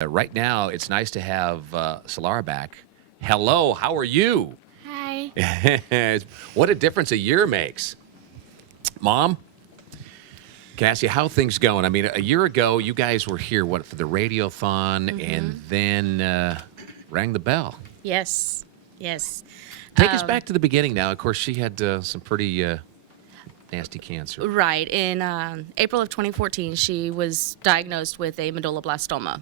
Right now, it's nice to have Selara back. Hello, how are you? Hi. What a difference a year makes. Mom, Cassie, how things going? I mean, a year ago, you guys were here, what, for the Radiothon, and then rang the bell. Yes, yes. Take us back to the beginning now. Of course, she had some pretty nasty cancer. Right. In April of 2014, she was diagnosed with a medulloblastoma,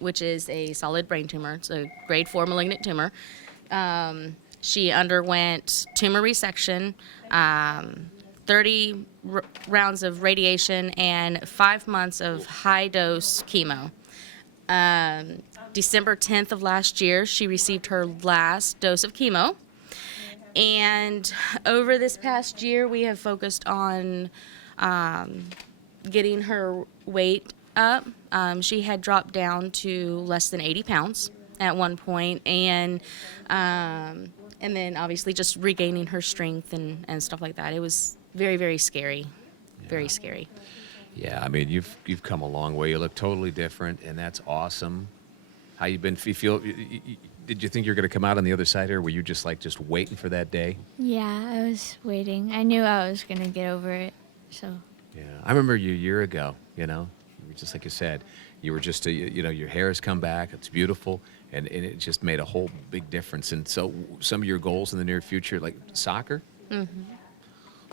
which is a solid brain tumor. It's a grade 4 malignant tumor. She underwent tumor resection, 30 rounds of radiation, and 5 months of high-dose chemo. December 10th of last year, she received her last dose of chemo. And over this past year, we have focused on getting her weight up. She had dropped down to less than 80 pounds at one point, and then obviously just regaining her strength and stuff like that. It was very, very scary, very scary. Yeah, I mean, you've come a long way. You look totally different, and that's awesome. How you been? Did you think you're going to come out on the other side here? Were you just waiting for that day? Yeah, I was waiting. I knew I was going to get over it. So, Yeah, I remember you a year ago. Just like you said, you were just your hair has come back. It's beautiful, and it just made a whole big difference. And so, some of your goals in the near future, like soccer. Want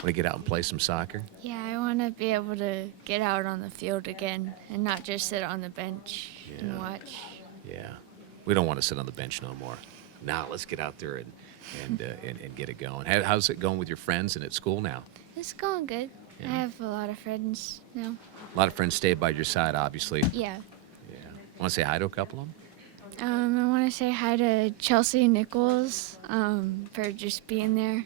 to get out and play some soccer? yeah, I want to be able to get out on the field again and not just sit on the bench and Yeah. watch. Yeah, we don't want to sit on the bench no more. Now let's get out there and get it going. How's it going with your friends and at school now? It's going good. Yeah. I have a lot of friends now. A lot of friends stay by your side, obviously. Yeah. Yeah. Want to say hi to a couple of them? I want to say hi to Chelsea Nichols for just being there.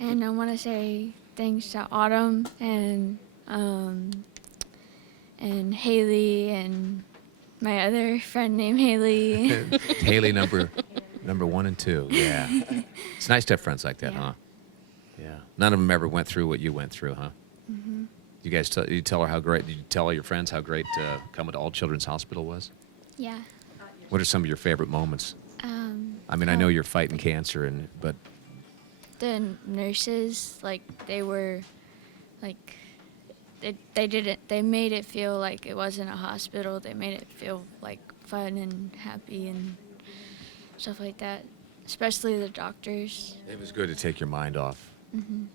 And I want to say thanks to Autumn and Haley and my other friend named Haley. Haley, number 1 and 2. Yeah. It's nice to have friends like that, Yeah. huh? Yeah. None of them ever went through what you went through, huh? Mm-hmm. You guys, you tell her how great? Did you tell all your friends how great coming to All Children's Hospital was? Yeah. What are some of your favorite moments? I mean, I well, know you're fighting cancer, but the nurses, they were, they made it feel like it wasn't a hospital. They made it feel like fun and happy and stuff like that, especially the doctors. it was good to take your mind off.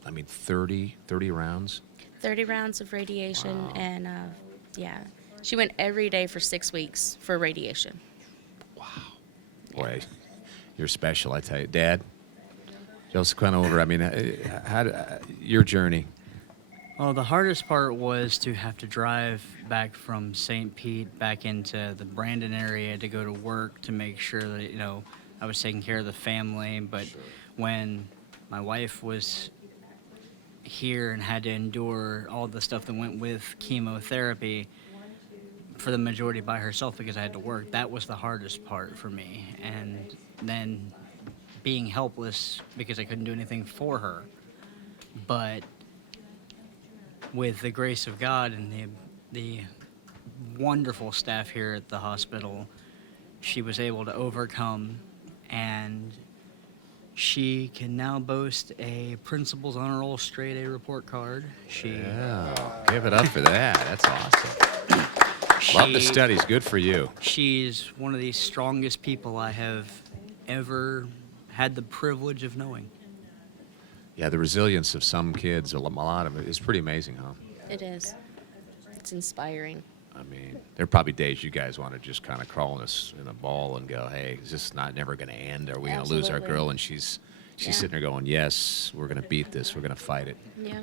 I mean, 30 rounds. 30 rounds of radiation, Wow. and yeah, she went every day for 6 weeks for radiation. Boy, you're special, I tell you. Dad, Joseph, come over. I mean, your journey. Well, the hardest part was to have to drive back from St. Pete back into the Brandon area to go to work to make sure that, I was taking care of the family. But when my wife was here and had to endure all the stuff that went with chemotherapy for the majority by herself because I had to work, that was the hardest part for me. And then being helpless because I couldn't do anything for her. But with the grace of God and the wonderful staff here at the hospital, she was able to overcome, and she can now boast a Principal's Honor Roll Straight A report card. Yeah, give it up for that. That's awesome. Love the studies. Good for you. She's one of the strongest people I have ever had the privilege of knowing. Yeah, the resilience of some kids, a lot of it, is pretty amazing, huh? It is. It's inspiring. I mean, there are probably days you guys want to just kind of crawl in a ball and go, hey, is this never going to end? Are we going to lose our Absolutely. girl? And she's Yeah. sitting there going, yes, we're going to beat this. We're going to fight it. Yeah.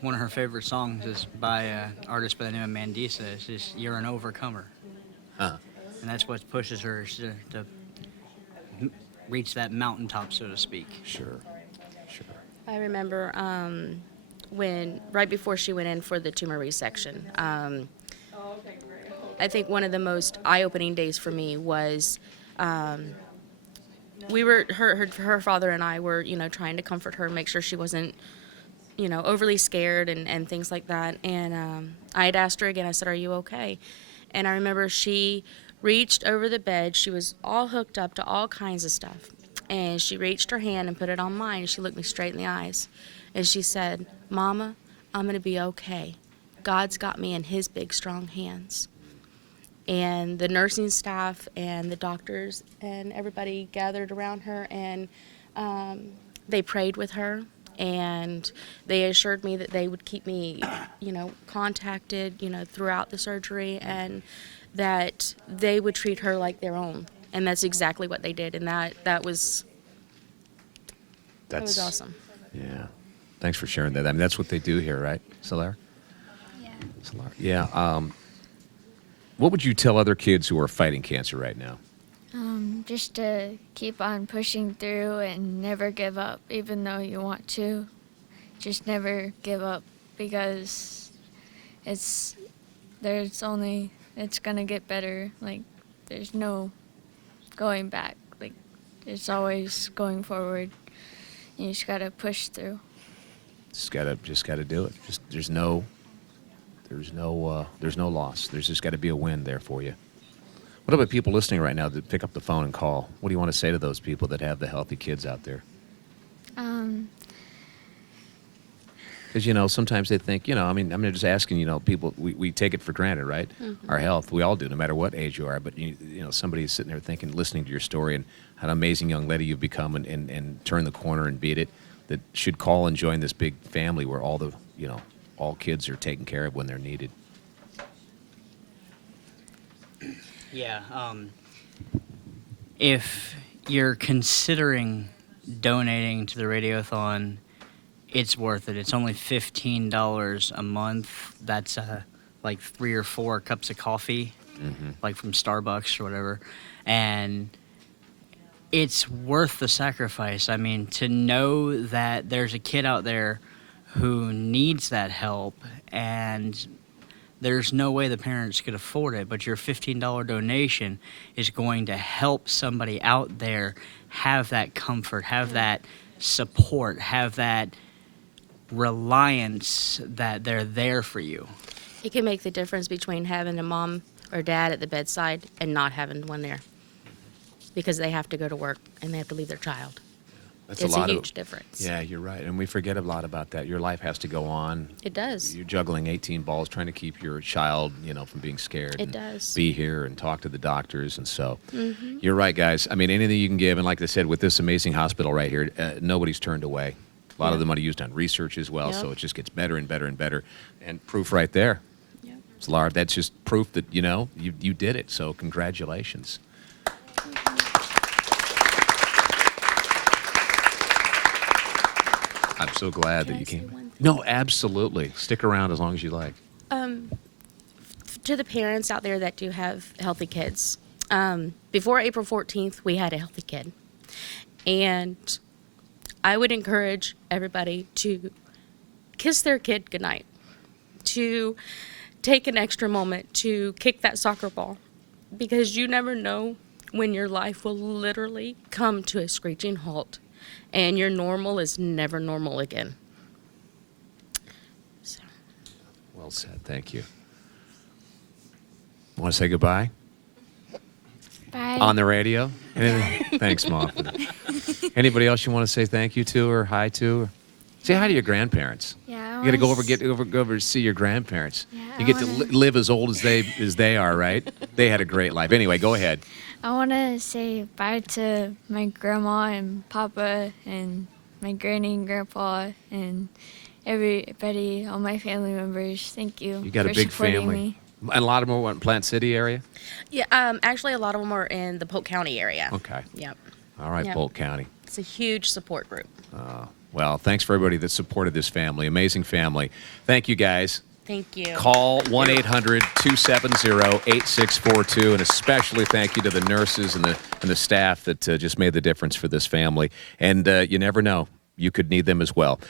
One of her favorite songs is by an artist by the name of Mandisa. It's just, "You're an Overcomer." Huh. And that's what pushes her to reach that mountaintop, so to speak. Sure. I remember right before she went in for the tumor resection, I think one of the most eye-opening days for me was her father and I were, trying to comfort her, make sure she wasn't overly scared and things like that. And I had asked her again, I said, "Are you okay?" And I remember she reached over the bed. She was all hooked up to all kinds of stuff. And she reached her hand and put it on mine. And she looked me straight in the eyes. And she said, "Mama, I'm going to be okay. God's got me in his big, strong hands." And the nursing staff and the doctors and everybody gathered around her, and they prayed with her, and they assured me that they would keep me, contacted, throughout the surgery, and that they would treat her like their own. And that's exactly what they did, and that was awesome. Yeah. Thanks for sharing that. I mean, that's what they do here, right, Selara? Yeah. Selara. Yeah. What would you tell other kids who are fighting cancer right now? Just to keep on pushing through and never give up, even though you want to. Just never give up, because it's gonna get better. Like, there's no going back. Like, it's always going forward. You just gotta push through. Just gotta do it. There's no loss. There's just got to be a win there for you. What about people listening right now that pick up the phone and call? What do you want to say to those people that have the healthy kids out there? Because, sometimes they think, I mean, I'm just asking, people, we take it for granted, right? Mm-hmm. Our health, we all do, no matter what age you are. But, somebody's sitting there thinking, listening to your story and how an amazing young lady you've become and turn the corner and beat it, that should call and join this big family where all kids are taken care of when they're needed. Yeah. If you're considering donating to the Radiothon, it's worth it. It's only $15 a month. That's like 3 or 4 cups of coffee, like from Starbucks or whatever. And it's worth the sacrifice. I mean, to know that there's a kid out there who needs that help, and there's no way the parents could afford it, but your $15 donation is going to help somebody out there have that comfort, have that support, have that reliance that they're there for you. It can make the difference between having a mom or dad at the bedside and not having one there, because they have to go to work and they have to leave their child. It's a huge difference. Yeah, you're right. And we forget a lot about that. Your life has to go on. It does. You're juggling 18 balls trying to keep your child, from being scared. It does. Be here and talk to the doctors. And so you're right, guys. I mean, anything you can give. And like I said, with this amazing hospital right here, nobody's turned away. A lot of the money used on research as well. Yep. So it just gets better and better and better. And proof right there. Yep. Selara, that's just proof that, you did it. So congratulations. I'm so glad that you came. No, absolutely. Stick around as long as you like. To the parents out there that do have healthy kids, before April 14th, we had a healthy kid. And I would encourage everybody to kiss their kid goodnight, to take an extra moment to kick that soccer ball, because you never know when your life will literally come to a screeching halt. And your normal is never normal again. So. Well said. Thank you. Want to say goodbye? Bye. On the radio? Thanks, Mom. Anybody else you want to say thank you to or hi to? Say hi to your grandparents. Yeah. You got to go over to see your grandparents. Yeah, you get to live as old as they are, right? They had a great life. Anyway, go ahead. I want to say bye to my grandma and papa and my granny and grandpa and everybody, all my family members. Thank you. You got for a big supporting family. Me. And a lot of them are in Plant City area? Yeah, actually a lot of them are in the Polk County area. Okay. Yep. All right, Yep. Polk County. It's a huge support group. Well, thanks for everybody that supported this family. Amazing family. Thank you, guys. Thank you. Call 1-800-270-8642, and especially thank you to the nurses and the staff that just made the difference for this family. And you never know, you could need them as well.